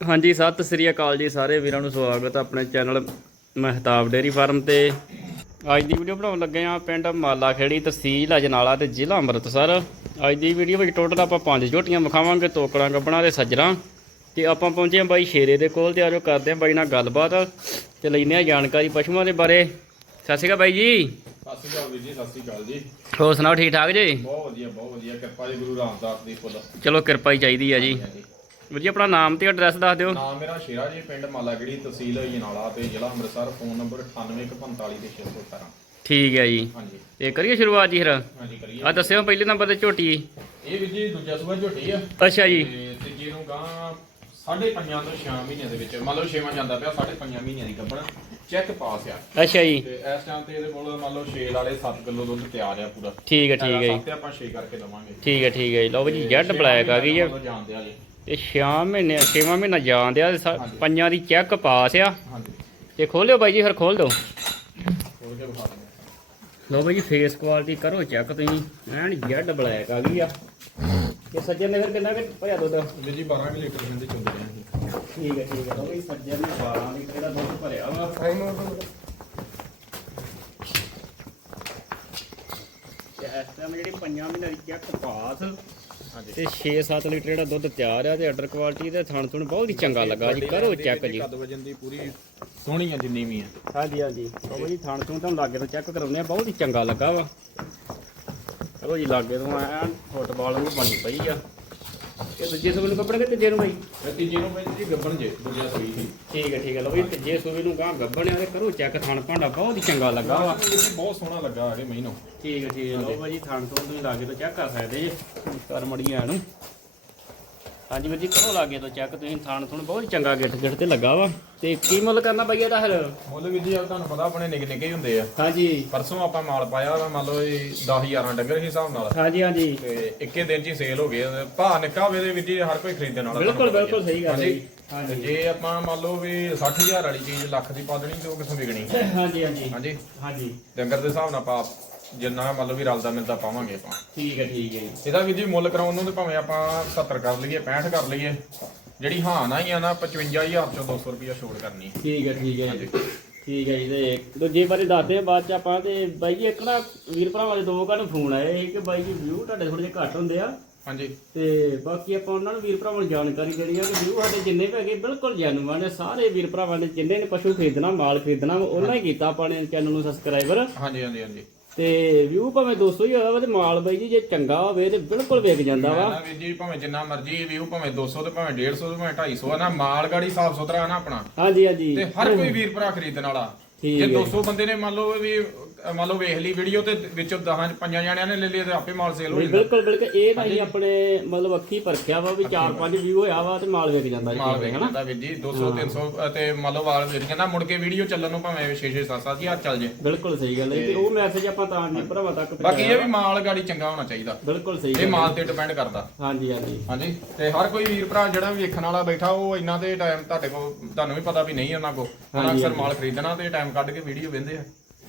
ਹਾਂਜੀ ਸਤਿ ਸ੍ਰੀ ਅਕਾਲ ਜੀ ਸਾਰੇ ਵੀਰਾਂ ਨੂੰ ਸਵਾਗਤ ਹੈ ਆਪਣੇ ਚੈਨਲ ਮਹਿਤਾਬ ਡੇਰੀ ਫਾਰਮ ਤੇ। ਅੱਜ ਦੀ ਵੀਡੀਓ ਬਣਾਉਣ ਲੱਗੇ ਆ ਪਿੰਡ ਮਾਲਾ ਖੇੜੀ ਤਹਿਸੀਲ ਅਜਨਾਲਾ ਤੇ ਜ਼ਿਲ੍ਹਾ ਅੰਮ੍ਰਿਤਸਰ। ਅੱਜ ਦੀ ਵੀਡੀਓ ਵਿੱਚ ਟੋਟਲ ਆਪਾਂ ਪੰਜ ਝੋਟੀਆਂ ਵਿਖਾਵਾਂਗੇ ਤੋਕੜਾਂ ਗੱਬਣਾ ਤੇ ਸੱਜਰਾਂ ਤੇ ਆਪਾਂ ਪਹੁੰਚੇ ਆ ਬਾਈ ਸ਼ੇਰੇ ਦੇ ਕੋਲ ਤੇ ਆਜੋ ਕਰਦੇ ਆ ਬਾਈ ਨਾਲ ਗੱਲਬਾਤ ਤੇ ਲੈਂਦੇ ਆ ਜਾਣਕਾਰੀ ਪਸ਼ੂਆਂ ਦੇ ਬਾਰੇ। ਸਤਿ ਸ਼੍ਰੀ ਅਕਾਲ ਬਾਈ ਜੀ। ਸਤਿ ਸ਼੍ਰੀ ਅਕਾਲ ਵੀਰ ਜੀ ਸਤਿ ਸ਼੍ਰੀ ਅਕਾਲ ਜੀ। ਹੋਰ ਸੁਣਾਓ ਠੀਕ ਠਾਕ ਜੀ? ਬਹੁਤ ਵਧੀਆ ਬਹੁਤ ਵਧੀਆ। ਕਿਰਪਾ ਜੀ ਗੁਰੂ ਰਾਮਦਾਸ ਦੀ ਫੁੱਲ। ਚਲੋ ਕਿਰਪਾ ਹੀ ਚਾਹੀਦੀ ਆ ਜੀ। ਵੀਰ ਜੀ ਆਪਣਾ ਨਾਮ ਤੇ ਐਡਰੈਸ ਦੱਸ ਦਿਓ। ਨਾਮ ਮੇਰਾ ਸ਼ੇਰਾ ਜੀ ਪਿੰਡ ਮਾਲਾਗੜੀ ਤਹਿਸੀਲ ਜਨਾਲਾ ਤੇ ਜ਼ਿਲ੍ਹਾ ਅੰਮ੍ਰਿਤਸਰ ਫੋਨ ਨੰਬਰ 9845 ਤੇ 618 ਠੀਕ ਹੈ ਜੀ। ਹਾਂਜੀ। ਤੇ ਕਰੀਏ ਸ਼ੁਰੂਆਤ ਜੀ ਫਿਰ? ਹਾਂਜੀ ਕਰੀਏ। ਆ ਦੱਸਿਓ ਪਹਿਲੇ ਨੰਬਰ ਤੇ ਝੋਟੀ। ਇਹ ਵੀਰ ਜੀ ਦੂਜਾ ਸੂਬਾ ਝੋਟੀ ਆ। ਅੱਛਾ ਜੀ। ਤੇ ਤੀਜੇ ਨੂੰ ਗਾਂ ਸਾਢੇ ਪੰਜਾਂ ਤੋਂ 6 ਮਹੀਨਿਆਂ ਦੇ ਵਿੱਚ ਮੰਨ ਲਓ 6ਵਾਂ ਜਾਂਦਾ ਪਿਆ ਸਾਢੇ ਪੰਜਾਂ ਮਹੀਨਿਆਂ ਦੀ ਗੱਭਣ ਚੈੱਕ ਪਾਸ ਆ। ਅੱਛਾ ਜੀ। ਤੇ ਇਸ ਟਾਈਮ ਤੇ ਇਹਦੇ ਕੋਲ ਮੰਨ ਲਓ 6 ਵਾਲੇ 7 ਕਿਲੋ ਦੁੱਧ ਤਿਆਰ ਆ ਪੂਰਾ। ਠੀਕ ਹੈ ਠੀਕ ਹੈ ਜੀ। ਆਪਾਂ 6 ਕਰਕੇ ਦਵਾਂਗੇ। ਠੀਕ ਹੈ ਠੀਕ ਹੈ ਜੀ। ਲਓ ਜੀ ਜੈਡ ਬਲੈਕ ਆ ਗਈ ਹੈ ਜੀ ਤੇ 6 ਮਹੀਨੇ 6ਵਾਂ ਮਹੀਨਾ ਜਾਣ ਦਿਆ। ਪੰਜਾਂ ਦੀ ਚੈੱਕ ਪਾਸ ਆ। ਤੇ ਖੋਲਿਓ ਬਾਈ ਜੀ ਫਿਰ ਖੋਲ ਦਿਓ ਲਓ ਬਾਈ ਜੀ ਫੇਸ ਕੁਆਲਿਟੀ ਕਰੋ ਚੈੱਕ ਤੁਸੀਂ। ਐਨ ਜੈਡ ਬਲੈਕ ਆ ਗਈ ਆ। ਤੇ ਸੱਜਣ ਨੇ ਫਿਰ ਕਿੰਨਾ ਕਿ ਭਰਿਆ ਦੁੱਧ? ਵੀਰ ਜੀ 12 ਕਿ ਲੀਟਰ ਕਹਿੰਦੇ ਚੁੰਦੇ ਠੀਕ ਹੈ ਠੀਕ ਹੈ ਲਓ ਬਾਈ ਸੱਜਣ ਨੇ 12 ਲੀਟਰ ਦਾ ਦੁੱਧ ਭਰਿਆ ਵਾ। ਤੇ ਇਸ ਟਾਈਮ ਜਿਹੜੀ ਪੰਜਾਂ ਮਹੀਨੇ ਦੀ ਚੈੱਕ ਪਾਸ ਤੇ 6-7 ਲੀਟਰ ਜਿਹੜਾ ਦੁੱਧ ਤਿਆਰ ਆ ਤੇ ਆਰਡਰ ਕੁਆਲਿਟੀ ਤੇ ਥਣ ਥੁਣ ਬਹੁਤ ਹੀ ਚੰਗਾ ਲੱਗਾ ਜੀ। ਕਰੋ ਚੈੱਕ ਜੀ। ਕੱਦ ਵਜਨ ਦੀ ਪੂਰੀ ਸੋਹਣੀ ਆ ਜਿੰਨੀ ਵੀ ਆ। ਹਾਂਜੀ ਹਾਂਜੀ। ਬਾਬਾ ਜੀ ਥਣ ਥੁਣ ਤੁਹਾਨੂੰ ਲਾਗੇ ਤੋਂ ਚੈੱਕ ਕਰਾਉਂਦੇ ਆ ਬਹੁਤ ਹੀ ਚੰਗਾ ਲੱਗਾ ਵਾ। ਕਰੋ ਜੀ ਲਾਗੇ ਤੋਂ ਐਨ ਫੁੱਟਬਾਲ ਨੂੰ ਬਣੀ ਪਈ ਆ। ਇਹ ਦੂਜੇ ਸੂਬੇ ਨੂੰ ਕੱਪੜੇ ਤੇ ਨੂੰ ਬਾਈ? ਤੇ ਤੀਜੇ ਨੂੰ ਪੈਂਦੀ ਜੀ ਗੱਬਣ ਜੇ ਦੂਜਾ ਸੂਈ ਸੀ ਠੀਕ ਹੈ ਠੀਕ ਹੈ ਲਓ ਬਈ ਤੀਜੇ ਸੂਬੇ ਨੂੰ ਗਾਂ ਗੱਬਣ ਆ ਤੇ ਕਰੋ ਚੈੱਕ ਥਣ ਭਾਂਡਾ ਬਹੁਤ ਹੀ ਚੰਗਾ ਲੱਗਾ ਵਾ। ਇਹ ਵੀ ਬਹੁਤ ਸੋਹਣਾ ਲੱਗਾ ਇਹ ਮਹੀਨੋਂ। ਠੀਕ ਹੈ ਠੀਕ ਹੈ ਲਓ ਬਾਈ ਜੀ ਥਣ ਥੁਣ ਤੁਸੀਂ ਲਾਗੇ ਤੋਂ ਚੈੱਕ ਕਰ ਸਕਦੇ ਜੀ ਕਰ ਮੜੀਆਂ ਨੂੰ। ਹਾਂਜੀ ਵੀਰ ਜੀ ਕਰੋ ਲਾਗੇ ਤੋਂ ਚੈੱਕ ਤੁਸੀਂ ਥਣ ਥੁਣ ਬਹੁਤ ਚੰਗਾ ਗਿੱਟ ਗਿੱਟ ਤੇ ਲੱਗਾ ਵਾ। ਤੇ ਕੀ ਮੁੱਲ ਕਰਨਾ ਬਾਈ ਇਹਦਾ ਫਿਰ? ਮੁੱਲ ਵੀ ਜੀ ਆ ਤੁਹਾਨੂੰ ਪਤਾ ਆਪਣੇ ਨਿੱਕੇ ਨਿੱਕੇ ਹੀ ਹੁੰਦੇ ਆ। ਹਾਂਜੀ। ਪਰਸੋਂ ਆਪਾਂ ਮਾਲ ਪਾਇਆ ਵਾ ਮੰਨ ਲਓ ਇਹ 10 11 ਡੰਗਰ ਦੇ ਹਿਸਾਬ ਨਾਲ। ਹਾਂਜੀ ਹਾਂਜੀ। ਤੇ ਇੱਕੇ ਦਿਨ ਚ ਹੀ ਸੇਲ ਹੋ ਗਏ ਭਾ ਨਿੱਕਾ ਦੇ ਵਿੱਚ ਹੀ ਹਰ ਕੋਈ ਖਰੀਦਣ ਵਾਲਾ ਬਿਲਕੁਲ ਬਿਲਕੁਲ ਸਹੀ ਗੱਲ ਹੈ ਜੀ। ਪਤਾ ਹੀ ਆ। ਤੇ ਜੇ ਆਪਾਂ ਮੰਨ ਲਓ ਵੀ 60000 ਵਾਲੀ ਚੀਜ਼ ਲੱਖ ਦੀ ਪਾ ਦੇਣੀ ਤੇ ਉਹ ਕਿੱਥੋਂ ਵਿਕਣੀ? ਹਾਂਜੀ ਹਾਂਜੀ। ਹਾਂਜੀ। ਹਾਂਜੀ। ਡੰਗਰ ਦੇ ਹਿਸਾਬ ਨਾਲ ਆਪਾਂ ਜਿੰਨਾ ਮੰਨ ਲਓ ਵੀ ਰਲਦਾ ਮਿਲਦਾ ਪਾਵਾਂਗੇ ਆਪਾਂ। ਠੀਕ ਹੈ ਠੀਕ ਹੈ ਜੀ। ਇਹਦਾ ਵੀ ਜੀ ਮੁੱਲ ਕਰਾਉਣ ਨੂੰ ਤੇ ਭਾਵੇਂ ਆਪਾਂ 70 ਕਰ ਲਈਏ 65 ਕਰ ਲਈਏ। ਜਿਹੜੀ ਹਾਂ ਨਾ ਹੀ ਆ ਨਾ 55000 ਚੋਂ 200 ਰੁਪਿਆ ਛੋੜ ਕਰਨੀ। ਠੀਕ ਹੈ ਠੀਕ ਹੈ ਜੀ। ਠੀਕ ਹੈ ਜੀ ਤੇ ਦੂਜੇ ਬਾਰੇ ਦੱਸਦੇ ਆ ਬਾਅਦ ਚ ਆਪਾਂ ਤੇ ਬਾਈ ਜੀ ਇੱਕ ਨਾ ਵੀਰ ਭਰਾਵਾਂ ਦੇ ਦੋ ਘੰਟੇ ਫੋਨ ਆਏ ਸੀ ਕਿ ਬਾਈ ਜੀ ਵਿਊ ਤੁਹਾਡੇ ਥੋੜੇ ਜਿਹਾ ਘੱਟ ਹੁੰਦੇ ਆ। ਹਾਂਜੀ। ਤੇ ਬਾਕੀ ਆਪਾਂ ਉਹਨਾਂ ਨੂੰ ਵੀਰ ਭਰਾਵਾਂ ਨੂੰ ਜਾਣਕਾਰੀ ਦੇਣੀ ਆ ਕਿ ਵਿਊ ਸਾਡੇ ਜਿੰਨੇ ਵੀ ਹੈਗੇ ਬਿਲਕੁਲ ਜੈਨੂਅਨ ਨੇ ਸਾਰੇ ਵੀਰ ਭਰਾਵਾਂ ਨੇ ਜਿੰਨੇ ਨੇ ਪਸ਼ੂ ਖਰੀਦਣਾ ਮਾਲ ਖਰੀਦਣਾ ਉਹਨਾਂ ਹੀ ਕੀਤਾ ਆਪਾਂ ਨੇ ਚੈਨਲ ਨੂੰ ਸਬਸਕ੍ਰਾਈਬਰ ਹਾਂਜੀ ਹਾਂਜੀ ਹਾਂਜੀ। ਤੇ ਵਿਊ ਭਾਵੇਂ 200 ਹੀ ਹੋਇਆ ਵਾ ਤੇ ਮਾਲ ਬਾਈ ਜੀ ਜੇ ਚੰਗਾ ਹੋਵੇ ਤੇ ਬਿਲਕੁਲ ਵਿਕ ਜਾਂਦਾ ਵਾ। ਨਾ ਵੀ ਜੀ ਭਾਵੇਂ ਜਿੰਨਾ ਮਰਜ਼ੀ ਵਿਊ ਭਾਵੇਂ 200 ਤੇ ਭਾਵੇਂ 150 ਤੇ ਭਾਵੇਂ 250 ਆ ਨਾ ਮਾਲ ਗਾੜੀ ਸਾਫ਼ ਸੁਥਰਾ ਆ ਨਾ ਆਪਣਾ। ਹਾਂਜੀ ਹਾਂਜੀ। ਤੇ ਹਰ ਕੋਈ ਵੀਰ ਭਰਾ ਖਰੀਦਣ ਵਾਲਾ। ਠੀਕ ਜੇ ਹੈ। 200 ਬੰਦੇ ਨੇ ਮੰਨ ਲਓ ਵੀ ਅ, ਮੰਨ ਲਓ ਵੇਖ ਲਈ ਵੀਡੀਓ ਤੇ ਵਿੱਚੋਂ 10 ਪੰਜਾਂ ਜਣਿਆਂ ਨੇ ਲੈ ਲਈ ਤੇ ਆਪੇ ਮਾਲ ਸੇਲ ਹੋ ਜਾਂਦਾ। ਬਿਲਕੁਲ ਬਿਲਕੁਲ। ਇਹ ਨਹੀਂ ਆਪਣੇ ਮਤਲਬ ਅੱਖੀ ਪਰਖਿਆ ਵਾ ਵੀ 4-5 ਵਿਊ ਹੋਇਆ ਵਾ ਤੇ ਮਾਲ ਵਿਕ ਜਾਂਦਾ ਜੀ ਮਾਲ ਵੇਖ ਜਾਂਦਾ ਵੀਰ ਜੀ 200 300 ਤੇ ਮੰਨ ਲਓ ਵਾਲ ਵੇਖ ਜਾਂਦਾ। ਮੁੜ ਕੇ ਵੀਡੀਓ ਚੱਲਣ ਨੂੰ ਭਾਵੇਂ 6 6 7 7 ਹਜ਼ਾਰ ਚੱਲ ਜੇ। ਬਿਲਕੁਲ ਸਹੀ ਗੱਲ ਹੈ ਤੇ ਉਹ ਮੈਸੇਜ ਆਪਾਂ ਤਾਂ ਨਹੀਂ ਭਰਾਵਾਂ ਤੱਕ ਬਾਕੀ ਇਹ ਵੀ ਮਾਲ ਗਾੜੀ ਚੰਗਾ ਹੋਣਾ ਚਾਹੀਦਾ। ਬਿਲਕੁਲ ਸਹੀ ਇਹ ਮਾਲ ਤੇ ਡਿਪੈਂਡ ਕਰਦਾ। ਹਾਂਜੀ ਹਾਂਜੀ। ਹਾਂਜੀ ਤੇ ਹਰ ਕੋਈ ਵੀਰ ਭਰਾ ਜਿਹੜਾ ਵੀ ਵੇਖਣ ਵਾਲਾ ਬੈਠਾ ਉਹ ਇੰਨਾ ਤੇ ਟਾਈਮ ਤੁਹਾਡੇ ਕੋਲ ਤੁਹਾਨੂੰ ਵੀ ਪਤਾ ਵੀ ਨਹੀਂ ਉਹਨਾਂ ਕੋਲ। ਉਹਨਾਂ ਅਕਸਰ ਮਾਲ ਖਰੀਦਣਾ ਤੇ ਟਾਈਮ ਕੱਢ ਕੇ ਵੀਡੀਓ ਵੇਂਦੇ ਆ।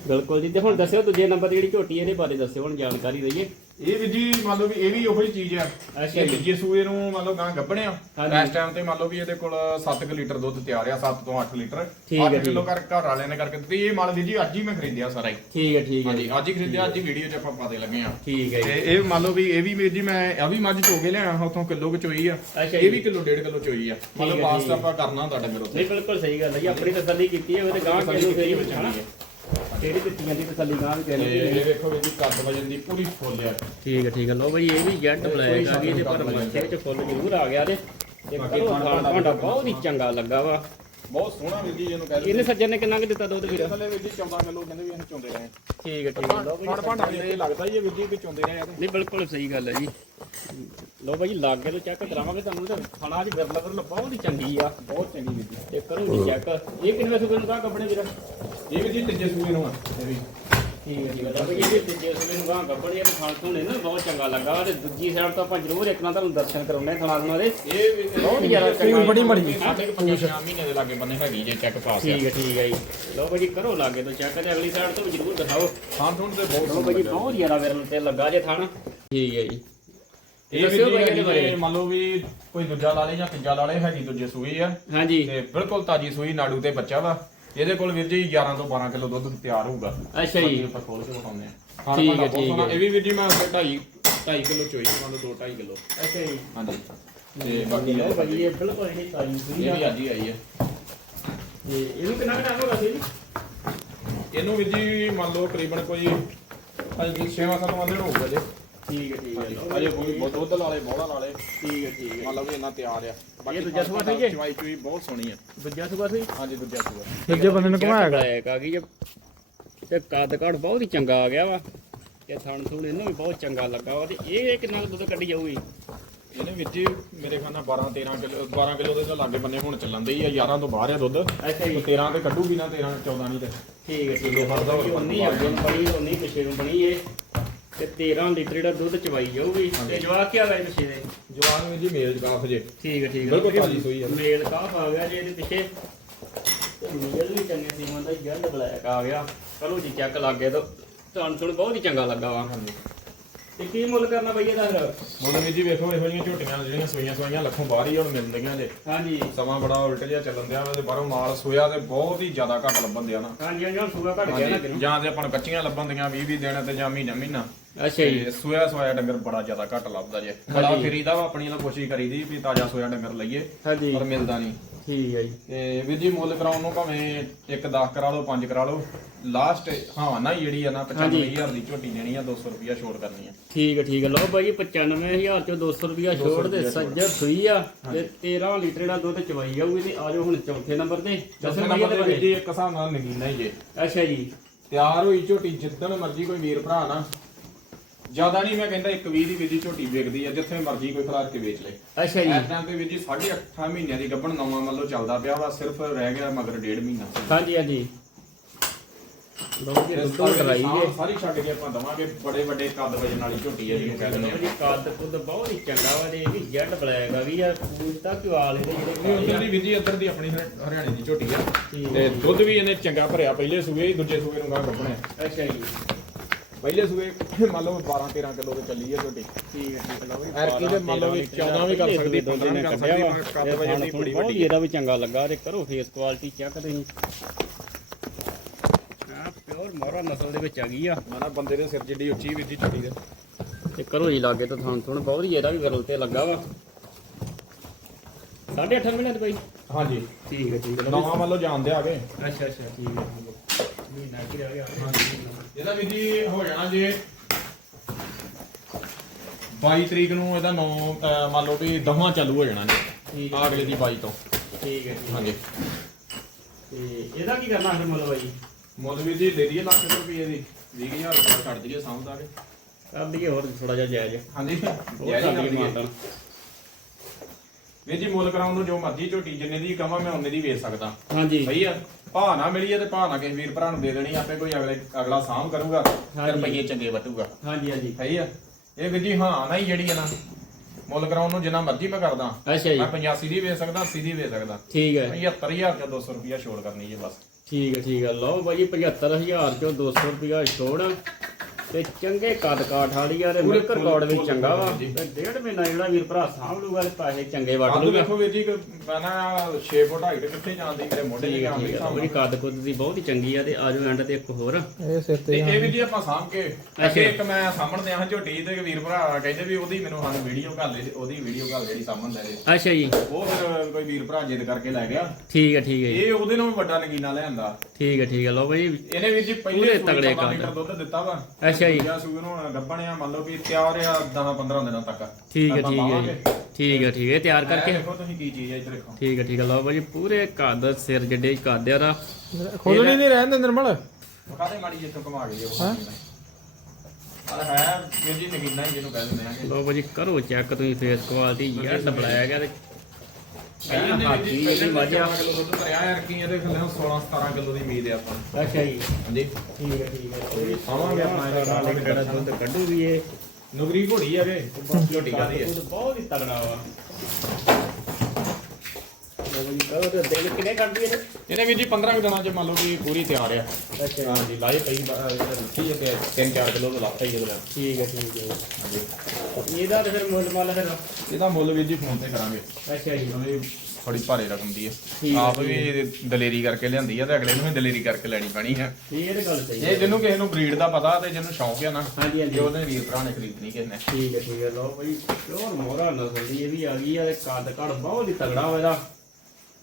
ਬਿਲਕੁਲ ਜੀ। ਤੇ ਹੁਣ ਦੱਸਿਓ ਦੂਜੇ ਨੰਬਰ ਜਿਹੜੀ ਝੋਟੀ ਇਹਦੇ ਬਾਰੇ ਦੱਸਿਓ ਹੁਣ ਜਾਣਕਾਰੀ ਦਈਏ। ਇਹ ਵੀ ਜੀ ਮੰਨ ਲਓ ਵੀ ਇਹ ਵੀ ਉਹੋ ਹੀ ਚੀਜ਼ ਆ। ਅੱਛਾ ਜੀ। ਤੀਜੇ ਸੂਏ ਨੂੰ ਮੰਨ ਲਓ ਗਾਂ ਗੱਭਣਿਆ ਹਾਂਜੀ। ਇਸ ਟਾਈਮ ਤੇ ਮੰਨ ਲਓ ਵੀ ਇਹਦੇ ਕੋਲ 7 ਲੀਟਰ ਦੁੱਧ ਤਿਆਰ ਆ 7 ਤੋਂ 8 ਲੀਟਰ। ਠੀਕ ਹੈ 8 ਜੀ। ਕਿਲੋ ਕਰ ਘਰ ਵਾਲਿਆਂ ਨੇ ਕਰਕੇ ਦਿੱਤੀ। ਇਹ ਮਾਲ ਵੀ ਜੀ ਅੱਜ ਹੀ ਮੈਂ ਖਰੀਦਿਆ ਸਾਰਾ ਹੀ। ਠੀਕ ਹੈ ਠੀਕ ਹੈ ਹਾਂਜੀ ਅੱਜ ਹੀ ਖਰੀਦਿਆ ਅੱਜ ਹੀ ਵੀਡੀਓ 'ਚ ਆਪਾਂ ਪਾਦੇ ਲੱਗੇ ਆ। ਠੀਕ ਹੈ ਜੀ। ਇਹ ਮੰਨ ਲਓ ਵੀ ਇਹ ਵੀ ਵੀਰ ਜੀ ਮੈਂ ਆ ਵੀ ਮੱਝ ਚੋਗੇ ਲਿਆਇਆ ਉਥੋਂ ਕਿਲੋ ਕੁ ਚੋਈ ਆ। ਅੱਛਾ ਇਹ ਵੀ ਕਿਲੋ ਡੇਢ ਕਿਲੋ ਚੋਈ ਆ। ਮੰਨ ਲਓ ਠੀਕ ਹੈ, ਵਾਸਤਾ ਠੀਕ ਆਪਾਂ ਕਰਨਾ ਹੁੰਦਾ ਡੰਗਰ ਉੱਥੇ ਨਹੀਂ ਬਿਲਕੁਲ ਸਹੀ ਗੱਲ ਹੈ ਜੀ। ਆਪਣੀ ਤਸੱਲੀ ਕੀਤੀ ਹੈ ਉਹਦੇ ਗਾਂ ਕਿਹਨੂੰ ਫੇਰੀ ਵਿੱਚ ਹਨਾ ਕਿਹੜੀ ਦਿੱਤੀਆਂ ਦੀ ਤਸੱਲੀ ਗਾਂ ਵੀ ਤੇ ਕਹਿੰਦੇ ਇਹ ਵੇਖੋ ਵੀ ਜੀ ਕੱਦ ਵਜਨ ਦੀ ਪੂਰੀ ਫੁੱਲ ਆ। ਠੀਕ ਹੈ ਠੀਕ ਹੈ। ਲੋ ਬਈ ਇਹ ਵੀ ਜੈਡ ਬਲੈਕ ਆ ਗਈ ਤੇ ਪਰ ਮੱਥੇ ਵਿੱਚ ਫੁੱਲ ਜ਼ਰੂਰ ਆ ਗਿਆ ਤੇ ਕਰੋ ਖਾਣ ਭਾਂਡਾ ਬਹੁਤ ਹੀ ਚੰਗਾ ਲੱਗਾ ਵਾ। ਬਹੁਤ ਸੋਹਣਾ ਵੀਰ ਜੀ ਇਹਨੂੰ ਕਹਿ ਇਹਨੇ ਸੱਜਣ ਨੇ ਕਿੰਨਾ ਕੁ ਦਿੱਤਾ ਦੁੱਧ ਵੀਰ? ਥੱਲੇ ਵੀਰ ਜੀ 14 ਕਿਲੋ ਕਹਿੰਦੇ ਵੀ ਅਸੀਂ ਚੋਂਦੇ ਰਹੇ। ਠੀਕ ਹੈ ਠੀਕ ਹੈ। ਫੜ ਭਾਂਡਾ ਵੀ ਇਹ ਲੱਗਦਾ ਹੀ ਹੈ ਵੀਰ ਜੀ ਕਿ ਚੋਂਦੇ ਰਹੇ ਆ ਤੇ। ਨਹੀਂ ਬਿਲਕੁਲ ਸਹੀ ਗੱਲ ਹੈ ਜੀ। ਲੋ ਬਾਈ ਲਾਗੇ ਤੋਂ ਚੈੱਕ ਕਰਾਵਾਂਗੇ ਤੁਹਾਨੂੰ ਤੇ ਖਾਣਾ ਚ ਵਿਰਲਾ ਵਿਰਲਾ ਬਹੁਤ ਹੀ ਚੰਗੀ ਆ। ਬਹੁਤ ਚੰਗੀ ਵੀਰ ਜੀ। ਤੇ ਕਰੋ ਜੀ ਚੈੱਕ ਇਹ ਕਿੰਨੇ ਸੁਬੇ ਨੂੰ ਕਾ ਕੱਪੜੇ ਵੀਰ? ਇਹ ਵੀ ਜੀ ਤੀਜੇ ਸੂਏ ਨੂੰ ਆ। ਇਹ ਵੀ। ਠੀਕ ਹੈ। ਠੀਕ ਹੈ ਤਾਂ ਇਹ ਤੀਜੇ ਸੁਬੇ ਨੂੰ ਗਾਂ ਕੱਪੜੇ ਤੇ ਖਾਣ ਤੋਂ ਨਾ ਬਹੁਤ ਚੰਗਾ ਲੱਗਾ ਤੇ ਦੂਜੀ ਸਾਈਡ ਤੋਂ ਆਪਾਂ ਜ਼ਰੂਰ ਇੱਕ ਨਾ ਤੁਹਾਨੂੰ ਦਰਸ਼ਨ ਕਰਾਉਣੇ ਖਾਣਾ ਉਹਨਾਂ ਦੇ। ਇਹ ਵੀ ਬਹੁਤ ਜ਼ਿਆਦਾ ਚੰਗਾ ਬੜੀ ਮੜੀ ਸਾਡੇ ਕੋ 5 ਮਹੀਨੇ ਦੇ ਲਾਗੇ ਬੰਨੇ ਹੈਗੀ ਜੇ ਚੈੱਕ ਪਾਸ ਆ। ਠੀਕ ਹੈ ਠੀਕ ਹੈ ਜੀ। ਲਓ ਭਾਜੀ ਕਰੋ ਲਾਗੇ ਤੋਂ ਚੈੱਕ ਤੇ ਅਗਲੀ ਸਾਈਡ ਤੋਂ ਵੀ ਜ਼ਰੂਰ ਦਿਖਾਓ। ਖਾਣ ਥੁਣ ਤੇ ਬਹੁਤ ਲਓ ਭਾਜੀ ਬਹੁਤ ਜ਼ਿਆਦਾ ਵਿਰਲ ਤੇ ਲੱਗਾ ਜੇ ਥਣ। ਠੀਕ ਹੈ ਜੀ। ਇਹ ਦੱਸਿਓ ਵੀ ਬਾਈ ਇਹਦੇ ਜੀ ਬਾਰੇ। ਮੰਨ ਲਓ ਵੀ ਕੋਈ ਦੂਜਾ ਲਾ ਲੇ ਜਾਂ ਤੀਜਾ ਲਾ ਲੇ ਹੈਗੀ ਦੂਜੇ ਸੂਈ ਆ। ਹਾਂਜੀ। ਤੇ ਬਿਲਕੁਲ ਤਾਜੀ ਸੂਈ ਨਾੜੂ ਤੇ ਬੱਚਾ ਵਾ। ਇਹਦੇ ਕੋਲ ਵੀਰ ਜੀ 11 ਤੋਂ 12 ਕਿਲੋ ਦੁੱਧ ਤਿਆਰ ਹੋਊਗਾ। ਅੱਛਾ ਜੀ। ਬਾਕੀ ਆਪਾਂ ਖੋਲ ਕੇ ਵਿਖਾਉਂਦੇ ਆ ਹਾਂ ਠੀਕ ਹੈ, ਠੀਕ। ਹੈ। ਇਹ ਵੀ ਵੀਰ ਜੀ ਮੈਂ 2.5 2.5 ਕਿਲੋ ਚੋਈ ਮੰਨ ਲਓ 2 2.5 ਕਿਲੋ। ਅੱਛਾ ਜੀ। ਹਾਂਜੀ। ਤੇ ਬਾਕੀ ਇਹ ਭਾਈ ਇਹ ਬਿਲਕੁਲ ਇਹ ਤਾਜੀ ਸੂਈ ਇਹ ਆ। ਵੀ ਅੱਜ ਹੀ ਆਈ ਹੈ। ਤੇ ਇਹਨੂੰ ਕਿੰਨਾ ਟਾਈਮ ਹੋ ਗਿਆ ਸੀ ਜੀ? ਇਹਨੂੰ ਵੀਰ ਜੀ ਮੰਨ ਲਓ ਤਕਰੀਬਨ ਕੋਈ ਅਜੇ 6-7 ਦਿਨ ਹੋਊਗਾ ਜੇ। ਠੀਕ ਹੈ ਠੀਕ ਹੈ। ਅਜੇ ਕੋਈ ਬਹੁਤ ਦੁੱਧ ਵਾਲੇ ਬੋੜਾ ਵਾਲੇ ਠੀਕ ਹੈ ਠੀਕ ਹੈ। ਮੰਨ ਲਓ ਵੀ ਇੰਨਾ ਤਿਆਰ ਆ। ਇਹ ਦੂਜਾ ਸੂਆ ਸਹੀ ਹੈ? ਚਵਾਈ ਚੂਈ ਬਹੁਤ ਸੋਹਣੀ ਆ। ਦੂਜਾ ਸੁਬਾ ਸੀ ਹਾਂਜੀ ਦੂਜਾ ਸੂਆ ਦੂਜੇ ਬੰਦੇ ਨੂੰ ਘੁਮਾਇਆ ਗਾ ਬਲੈਕ ਆ ਗਈ ਜੇ? ਤੇ ਕੱਦ ਕਾਠ ਬਹੁਤ ਹੀ ਚੰਗਾ ਆ ਗਿਆ ਵਾ। ਤੇ ਥਣ ਥੁਣ ਇਹਨੂੰ ਵੀ ਬਹੁਤ ਚੰਗਾ ਲੱਗਾ ਵਾ। ਤੇ ਇਹ ਕਿੰਨਾ ਕੁ ਦੁੱਧ ਕੱਢੀ ਜਾਊਗੀ। ਇਹਨੇ ਵਿੱਚ ਹੀ ਮੇਰੇ ਨਾਲ 12 13 ਕਿਲੋ 12 ਕਿਲੋ ਦੇ ਤਾਂ ਲਾਗੇ ਬੰਨੇ ਹੁਣ ਚੱਲਣ ਦੇ ਹੀ ਆ। 11 ਤੋਂ ਬਾਹਰ ਆ ਦੁੱਧ। ਅੱਛਾ ਜੀ। 13 ਤੇ ਕੱਢੂਗੀ ਨਾ 13 14 ਨਹੀਂ ਤੇ। ਠੀਕ ਹੈ ਠੀਕ ਹੈ। ਫੜਦਾ ਹੋਰ ਉਨੀ ਅੱਗੇ ਨੂੰ ਬਣੀ ਉਨੀ ਪਿੱਛੇ ਨੂੰ ਬਣੀ ਇਹ ਤੇ 13 ਲੀਟਰ ਦਾ ਦੁੱਧ ਚਵਾਈ ਜਾਊਗੀ। ਤੇ ਜਵਾਕ ਕੀ ਆ ਗਿਆ ਪਿੱਛੇ ਦੇ? ਜਵਾਨ ਵੀ ਜੀ ਮੇਲ ਜਗਾਫ ਜੇ। ਠੀਕ ਹੈ ਠੀਕ ਹੈ ਬਿਲਕੁਲ ਤਾਜ਼ੀ ਸੂਈ ਆ। ਮੇਲ ਕਾਫ ਆ ਗਿਆ ਜੇ ਇਹਦੇ ਪਿੱਛੇ। ਤੇ ਮੇਲ ਵੀ ਚੰਗੇ ਸੀਮਨ ਦਾ ਜੈਲ ਬਲੈਕ ਆ ਗਿਆ। ਚਲੋ ਜੀ ਚੈੱਕ ਲੱਗ ਗਿਆ ਤਾਂ ਤੁਹਾਨੂੰ ਤੁਹਾਨੂੰ ਬਹੁਤ ਹੀ ਚੰਗਾ ਲੱਗਾ ਵਾ। ਤੇ ਕੀ ਮੁੱਲ ਕਰਨਾ ਬਈ ਇਹਦਾ ਫਿਰ? ਮੁੱਲ ਵੀ ਜੀ ਵੇਖੋ ਇਹੋ ਜਿਹੀਆਂ ਝੋਟੀਆਂ ਜਿਹੜੀਆਂ ਸੂਈਆਂ ਸੂਈਆਂ ਲੱਖੋਂ ਬਾਹਰ ਹੀ ਹੁਣ ਮਿਲਦੀਆਂ ਜੇ। ਹਾਂਜੀ। ਸਮਾਂ ਬੜਾ ਉਲਟ ਜਿਹਾ ਚੱਲਣ ਦਿਆ ਤੇ ਬਾਹਰੋਂ ਮਾਲ ਸੋਇਆ ਤੇ ਬਹੁਤ ਹੀ ਜ਼ਿਆਦਾ ਘੱਟ ਲੱਭਣ ਦਿਆ ਨਾ। ਹਾਂਜੀ ਹਾਂਜੀ ਹੁਣ ਘਟ ਗਿਆ ਨਾ ਜਾਂ ਤੇ ਆਪਾਂ ਨੂੰ ਕੱਚੀਆਂ ਲੱਭਣ ਦੀਆਂ 20 20 ਦਿਨ ਤੇ ਜਾਂ ਮਹੀਨਾ ਮਹੀਨਾ ਅੱਛਾ ਜੀ। ਤੇ ਸੋਇਆ ਸੋਇਆ ਡੰਗਰ ਬੜਾ ਜ਼ਿਆਦਾ ਘੱਟ ਲੱਭਦਾ ਜੇ। ਬੜਾ ਫਰੀਦਾ ਵਾ ਆਪਣੀ ਨਾਲ ਕੋਸ਼ਿਸ਼ ਕਰੀਦੀ ਵੀ ਤਾਜ਼ਾ ਸੋਇਆ ਡੰਗਰ ਲਈਏ ਹਾਂਜੀ। ਪਰ ਮਿਲਦਾ ਨਹੀਂ। ਠੀਕ ਹੈ ਜੀ। ਤੇ ਵੀਰ ਜੀ ਮੁੱਲ ਕਰਾਉਣ ਨੂੰ ਭਾਵੇਂ ਇੱਕ 10 ਕਰਾ ਲਓ 5 ਕਰਾ ਲਓ ਲਾਸਟ ਹਾਂ ਨਾ ਜਿਹੜੀ ਆ ਨਾ 95000 ਦੀ ਝੋਟੀ ਦੇਣੀ ਆ 200 ਰੁਪਿਆ ਛੋੜ ਕਰਨੀ ਆ। ਠੀਕ ਹੈ ਠੀਕ ਹੈ। ਲਓ ਬਾਈ 95000 ਚੋਂ 200 ਰੁਪਿਆ ਛੋੜ ਦੇ ਸੱਜਰ ਸੂਈ ਆ ਤੇ 13 ਲੀਟਰ ਦਾ ਦੁੱਧ ਚਵਾਈ ਜਾਊਗੀ ਤੇ ਆਜੋ ਹੁਣ ਚੌਥੇ ਨੰਬਰ ਤੇ। ਚੌਥੇ ਦੱਸੋ ਨੰਬਰ ਤੇ ਵੀਰ ਇਹਦੇ ਜੀ ਇੱਕ ਹਿਸਾਬ ਨਾਲ ਨਗੀਨਾ ਹੀ ਜੇ। ਅੱਛਾ ਜੀ। ਤਿਆਰ ਹੋਈ ਝੋਟੀ ਜਿੱਦਣ ਮਰਜ਼ੀ ਕੋਈ ਵੀਰ ਭਰਾ ਨਾ ਜ਼ਿਆਦਾ ਨਹੀਂ ਮੈਂ ਕਹਿੰਦਾ ਇੱਕ 20 ਦੀ ਵੀਰ ਦੀ ਝੋਟੀ ਵਿਕਦੀ ਆ ਜਿੱਥੇ ਮਰਜ਼ੀ ਕੋਈ ਖਲਾਰ ਕੇ ਵੇਚ ਲੇ। ਅੱਛਾ ਜੀ। ਇਸ ਟਾਈਮ ਤੇ ਵੀਰ ਜੀ 8.5 ਮਹੀਨਿਆਂ ਦੀ ਗੱਭਣ ਨਵਾਂ ਮੱਲੋ ਚੱਲਦਾ ਪਿਆ ਵਾ ਸਿਰਫ ਰਹਿ ਗਿਆ ਮਗਰ ਡੇਢ ਮਹੀਨਾ। ਹਾਂਜੀ ਹਾਂਜੀ। ਲਓ ਜੀ ਦੁੱਧ ਡਰਾਈ ਜੇ ਸਾਰੀ- ਛੱਡ ਕੇ ਆਪਾਂ ਦਵਾਂਗੇ ਬੜੇ ਵੱਡੇ ਕੱਦ ਵਜਨ ਵਾਲੀ ਝੋਟੀ ਹੈ ਜਿਹਨੂੰ ਕਹਿ ਦਿੰਦੇ ਲਓ ਜੀ ਕੱਦ ਕੁੱਦ ਬਹੁਤ ਹੀ ਚੰਗਾ ਵਾ ਤੇ ਇਹ ਵੀ ਜੈਡ ਬਲੈਕ ਆ ਵੀ ਆ ਪੂਜ ਤੱਕ ਵਾਲੇ ਦੇ ਆ ਜਿਹੜੇ ਉਧਰ ਦੀ ਜੀ ਇੱਧਰ ਦੀ ਆਪਣੀ ਹਰਿ- ਹਰਿਆਣੇ ਦੀ ਝੋਟੀ ਆ। ਤੇ ਦੁੱਧ ਵੀ ਇਹਨੇ ਚੰਗਾ ਭਰਿਆ ਪਹਿਲੇ ਸੂਏ ਦੂਜੇ ਸੂਏ ਨੂੰ ਗਾਂ ਗੱਭਣਿਆ। ਅੱਛਾ ਜੀ। ਪਹਿਲੇ ਸੂਏ ਮੰਨ ਲਓ 12 13 ਕਿਲੋ ਤੇ ਚੱਲੀ ਹੈ ਝੋਟੀ ਠੀਕ ਹੈ ਲਓ ਵੀ ਐਰਕੀ ਦੇ ਮੰਨ ਲਓ ਵੀ 14 ਵੀ ਕਰ ਸਕਦੀ 15 ਵੀ ਕਰ ਸਕਦੀ ਪਰ ਕੱਦ ਵਜਨ ਦੀ ਬੜੀ ਵੱਡੀ ਇਹਦਾ ਵੀ ਚੰਗਾ ਲੱਗਾ ਤੇ ਕਰੋ ਫੇਸ ਕੁਆਲਿਟੀ ਚੈੱਕ ਤੁਸੀਂ ਆ ਪਿਓਰ ਮੋਰਾ ਨਸਲ ਦੇ ਵਿੱਚ ਆ ਗਈ ਆ। ਮਾਨਾ ਬੰਦੇ ਦੇ ਸਿਰ ਜਿੱਡੀ ਉੱਚੀ ਜੀ ਝੋਟੀ ਦੇ ਤੇ ਕਰੋ ਜੀ ਲਾਗੇ ਤਾਂ ਥਾਂ ਥੁਣ ਬਹੁਤ ਹੀ ਇਹਦਾ ਵੀ ਗਰਲ ਤੇ ਲੱਗਾ ਵਾ। 8.5 ਮਹੀਨੇ ਬਾਈ। ਹਾਂਜੀ। ਠੀਕ ਹੈ ਠੀਕ ਹੈ। ਨਵਾਂ ਮੰਨ ਲਓ ਜਾਣਦੇ ਆ ਗਏ ਅੱਛਾ ਅੱਛਾ ਠੀਕ ਹੈ ਮਹੀਨਾ ਕੀ ਰਹਿ ਗਿਆ। ਇਹਦਾ ਵੀ ਜੀ ਹੋ ਜਾਣਾ ਜੇ 22 ਤਰੀਕ ਨੂੰ ਇਹਦਾ ਨੌ ਅਹ ਮੰਨ ਲਓ ਵੀ ਦਹਾਂ ਚਾਲੂ ਹੋ ਜਾਣਾ ਜੀ ਠੀਕ ਆਹ ਅਗਲੇ ਦੀ 22 ਤੋਂ। ਠੀਕ ਹੈ ਜੀ। ਹਾਂਜੀ। ਤੇ ਇਹਦਾ ਕੀ ਕਰਨਾ ਫਿਰ ਮਤਲਬ ਬਾਈ? ਮੁੱਲ ਵੀ ਜੀ ਲੈ ਲਈਏ ਲੱਖ ਰੁਪਏ ਦੀ 20000 ਰੁਪਏ ਛੱਡ ਦਈਏ ਸਮਝਦਾ ਕੇ ਕਰ ਦਈਏ ਹੋਰ ਥੋੜਾ ਜਿਹਾ ਜਾਇਜ਼ ਹਾਂਜੀ। ਜਾਇਜ਼ ਕਰ ਦਈਏ ਦਈਏ। ਮਾਤਾ ਵੀਰ ਜੀ ਮੁੱਲ ਕਰਾਉਣ ਨੂੰ ਜੋ ਮਰਜ਼ੀ ਝੋਟੀ ਜਿੰਨੇ ਦੀ ਕਹਾਂ ਮੈਂ ਉਹਨੇ ਦੀ ਵੇਚ ਸਕਦਾ। ਹਾਂਜੀ। ਸਹੀ ਆ? ਭਾਅ ਨਾ ਮਿਲੀ ਹੈ ਤੇ ਭਾਅ ਨਾ ਕਿਸੇ ਵੀਰ ਭਰਾ ਨੂੰ ਦੇ ਦੇਣੀ ਆਪੇ ਕੋਈ ਅਗਲੇ ਅਗਲਾ ਸਾਂਭ ਕਰੂਗਾ ਤੇ ਹਾਂਜੀ। ਰੁਪਈਏ ਚੰਗੇ ਵਟੂਗਾ ਹਾਂਜੀ ਹਾਂਜੀ। ਸਹੀ ਆ? ਇਹ ਵੀਰ ਜੀ ਹਾਂ ਨਾ ਹੀ ਜਿਹੜੀ ਹੈ ਨਾ ਮੁੱਲ ਕਰਾਉਣ ਨੂੰ ਜਿੰਨਾ ਮਰਜ਼ੀ ਮੈਂ ਕਰਦਾ। ਅੱਛਾ ਜੀ। ਮੈਂ 85 ਦੀ ਵੇਚ ਸਕਦਾ 80 ਦੀ ਵੇਚ ਸਕਦਾ। ਠੀਕ ਹੈ 75000 ਜਾਂ 200 ਰੁਪਿਆ ਛੋੜ ਕਰਨੀ ਜੇ ਬਸ। ਠੀਕ ਹੈ ਠੀਕ ਹੈ ਲਓ ਬਾਈ 75000 ਚੋਂ 200 ਰੁਪਿਆ ਛੋੜ। ਤੇ ਚੰਗੇ ਕੱਦ ਕਾਠ ਵਾਲੀ ਆ ਤੇ ਪੂਰੇ ਮਿਲਕ ਰਿਕਾਰਡ ਵੀ ਚੰਗਾ ਵਾ। ਤੇ ਡੇਢ ਮਹੀਨਾ ਜਿਹੜਾ ਵੀਰ ਭਰਾ ਸਾਂਭ ਲੂਗਾ ਤੇ ਪੈਸੇ ਚੰਗੇ ਵੱਟ ਲੂਗਾ। ਵੇਖੋ ਵੀਰ ਜੀ ਮੈਂ ਨਾ 6 ਫੁੱਟ ਹਾਈਟ ਕਿੱਥੇ ਜਾਂਦੀ ਮੇਰੇ ਮੋਢੇ ਦੀ ਹੈ ਕੰਮ ਠੀਕ ਦੀ ਹੈ ਉਹਦੀ ਕੱਦ ਕੁੱਦ ਦੀ ਬਹੁਤ ਹੀ ਚੰਗੀ ਆ ਤੇ ਆਜੋ ਐਂਡ ਤੇ ਇੱਕ ਹੋਰ। ਇਹ ਸਿਰ ਤੇ ਤੇ ਇਹ ਵੀ ਜੀ ਆਪਾਂ ਸਾਂਭ ਕੇ ਅੱਗੇ ਇੱਕ ਮੈਂ ਸਾਹਮਣ ਦਿਆਂ ਝੋਟੀ ਤੇ ਵੀਰ ਭਰਾ ਕਹਿੰਦੇ ਵੀ ਉਹਦੀ ਮੈਨੂੰ ਸਾਨੂੰ ਵੀਡੀਓ ਘੱਲ ਦੇ ਉਹਦੀ ਵੀਡੀਓ ਘੱਲ ਜਿਹੜੀ ਸਾਹਮਣ ਦੇ। ਅੱਛਾ ਜੀ। ਉਹ ਫਿਰ ਕੋਈ ਵੀਰ ਭਰਾ ਜਿੱਦ ਕਰਕੇ ਲੈ ਗਿਆ। ਠੀਕ ਹੈ ਠੀਕ ਹੈ ਜੀ, ਇਹ ਉਹਦੇ ਨਾਲੋਂ ਵੱਡਾ ਨਗੀਨਾ ਲਿਆਂਦਾ। ਠੀਕ ਹੈ ਠੀਕ ਹੈ ਲਓ ਬਾਈ ਇਹਨੇ ਵੀਰ ਜੀ ਪਹਿਲੇ ਤਗੜੇ 14 ਕੱਦ। ਲੀਟਰ ਦੁੱਧ ਦਿੱਤਾ ਵਾ। ਅੱਛਾ ਜੀ। ਦੂਜਾ ਸੂਏ ਨੂੰ ਗੱਬਣਿਆ ਮੰਨ ਲਓ ਵੀ ਤਿਆਰ ਆ 10 15 ਦਿਨਾਂ ਤੱਕ। ਠੀਕ ਹੈ ਠੀਕ ਹੈ। ਜੀ। ਠੀਕ ਹੈ ਠੀਕ ਹੈ। ਤਿਆਰ ਕਰਕੇ? ਦੇਖੋ ਤੁਸੀਂ ਕੀ ਚੀਜ਼ ਹੈ ਇੱਧਰ ਦੇਖੋ। ਠੀਕ ਹੈ ਠੀਕ ਹੈ। ਲਓ ਬਾਈ ਪੂਰੇ ਕੱਦ ਸਿਰ ਜਿੱਡੇ ਕੱਦ ਆ ਦਾ ਖੋਲਣੀ ਨਹੀਂ ਰਹਿਣ ਦੇ ਨਿਰਮਲ ਮਕਾਦੇ ਮਾੜੀ ਜਿੱਥੋਂ ਕਮਾ ਗਈ ਉਹ ਹੈ? ਵੀਰ ਜੀ ਨਗੀਨਾ ਜਿਹਨੂੰ ਕਹਿ ਦਿੰਦੇ ਆਂਗੇ ਲਓ ਬਾਈ ਕਰੋ ਚੈੱਕ ਤੁਸੀਂ ਫੇਸ ਕੁਆਲਿਟੀ ਯਾਰ ਬਲਾਇਆ ਗਿਆ ਤੇ ਪਹਿਲੇ ਨੇ ਹਾਥੀ ਜੀ ਦੀ ਪਹਿਲੇ ਵਾਜਾ 14 ਕਿਲੋ ਦੁੱਧ ਭਰਿਆ ਯਾਰ ਕੀ ਇਹਦੇ ਥੱਲੇ 16 17 ਕਿਲੋ ਦੀ ਉਮੀਦ ਹੈ ਆਪਾਂ ਨੂੰ। ਅੱਛਾ ਜੀ। ਹਾਂਜੀ। ਠੀਕ ਹੈ ਠੀਕ ਹੈ। ਆਵਾਂਗੇ ਆਪਣਾ ਇਹਦਾ ਨਾਲੇ ਨਾਮ ਕਿਹੜਾ ਦੁੱਧ ਕੱਢੂਗੀ ਇਹ। ਨੁਗਰੀ ਘੋੜੀ ਆ ਵੇ ਝੋਟੀ ਕਾਦੀ ਹੈ ਦੁੱਧ ਬਹੁਤ ਹੀ ਤਗੜਾ ਵਾ। ਜੀ ਕਰੋ ਤੇ ਦਿਨ ਕਿੰਨੇ ਕੱਢਦੀ ਹੈ ਇਹਨੇ ਵੀ ਜੀ 15 ਕੁ ਦਿਨਾਂ ਚ ਮੰਨ ਲਓ ਕਿ ਪੂਰੀ ਤਿਆਰ ਆ। ਅੱਛਾ। ਹਾਂਜੀ ਲਾਏ ਪਈ ਰੱਖੀ ਹੈ ਤੇ 3-4 ਕਿਲੋ ਦਾ ਲਾਤਾ ਹੀ ਇਹਦੇ ਨਾਲ। ਠੀਕ ਹੈ ਠੀਕ ਹੈ ਹਾਂਜੀ। ਇਹਦਾ ਤੇ ਫਿਰ ਮੁੱਲ ਮਾਲ ਫਿਰ? ਇਹਦਾ ਮੁੱਲ ਵੀ ਜੀ ਫੋਨ ਤੇ ਕਰਾਂਗੇ। ਅੱਛਾ ਜੀ। ਇਹ ਥੋੜੀ ਭਾਰੇ ਰਕਮ ਦੀ ਠੀਕ ਹੈ ਹੈ, ਆਪ ਵੀ ਦਲੇਰੀ ਕਰਕੇ ਲਿਆਂਦੀ ਆ ਤੇ ਅਗਲੇ ਨੂੰ ਵੀ ਦਲੇਰੀ ਕਰਕੇ ਲੈਣੀ ਪੈਣੀ ਹੈ ਇਹ ਤੇ ਗੱਲ ਸਹੀ ਜੇ ਜਿਹਨੂੰ ਕਿਸੇ ਨੂੰ ਬਰੀਡ ਦਾ ਪਤਾ ਤੇ ਜਿਹਨੂੰ ਸ਼ੌਂਕ ਹੈ ਨਾ ਹਾਂਜੀ ਜੇ ਹਾਂਜੀ ਉਹਨੇ ਵੀਰ ਭਰਾ ਨੇ ਖਰੀਦਣੀ ਕਿਸੇ ਨੇ। ਠੀਕ ਹੈ ਠੀਕ ਹੈ ਲਓ ਭਾਈ ਪਿਓਰ ਮੋਹਰਾ ਨਸਲ ਦੀ ਇਹ ਵੀ ਆ ਗਈ ਆ ਤੇ ਕੱਦ ਘੜ ਬਹੁਤ ਹੀ ਤਗੜਾ ਵਾ ਇਹਦਾ।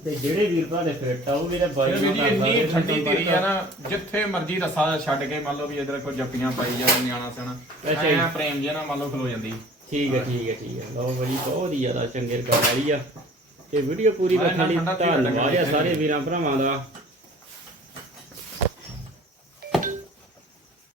ਤੇ ਜਿਹੜੇ ਵੀਰ ਦੇ ਫਿੱਟ ਆ ਉਹ ਤੇ ਬਾਈ ਇਹ ਵੀ ਜੀ ਨਾਲ ਇੰਨੀ ਠੰਡੀ ਧੀਰੀ ਆ ਨਾ ਜਿੱਥੇ ਮਰਜ਼ੀ ਰਸਾ ਛੱਡ ਕੇ ਮੰਨ ਲਓ ਵੀ ਇਧਰ ਕੋਈ ਜੱਪੀਆਂ ਪਾਈ ਜਾਂ ਨਿਆਣਾ ਸਿਆਣਾ ਅੱਛਾ। ਐਂ ਪ੍ਰੇਮ ਜਿਹਾ ਨਾ ਮੰਨ ਲਓ ਖਲੋ ਜਾਂਦੀ। ਠੀਕ ਹੈ ਠੀਕ ਹੈ ਠੀਕ ਹੈ ਲਓ ਭਾਈ ਬਹੁਤ ਹੀ ਜ਼ਿਆਦਾ ਚੰਗੇ ਰਕਮ ਵਾਲੀ ਆ। ਤੇ ਵੀਡੀਓ ਪੂਰੀ ਵੇਖਣ ਲਈ ਧੰਨਵਾਦ ਆ ਸਾਰੇ ਵੀਰਾਂ ਭਰਾਵਾਂ ਦਾ।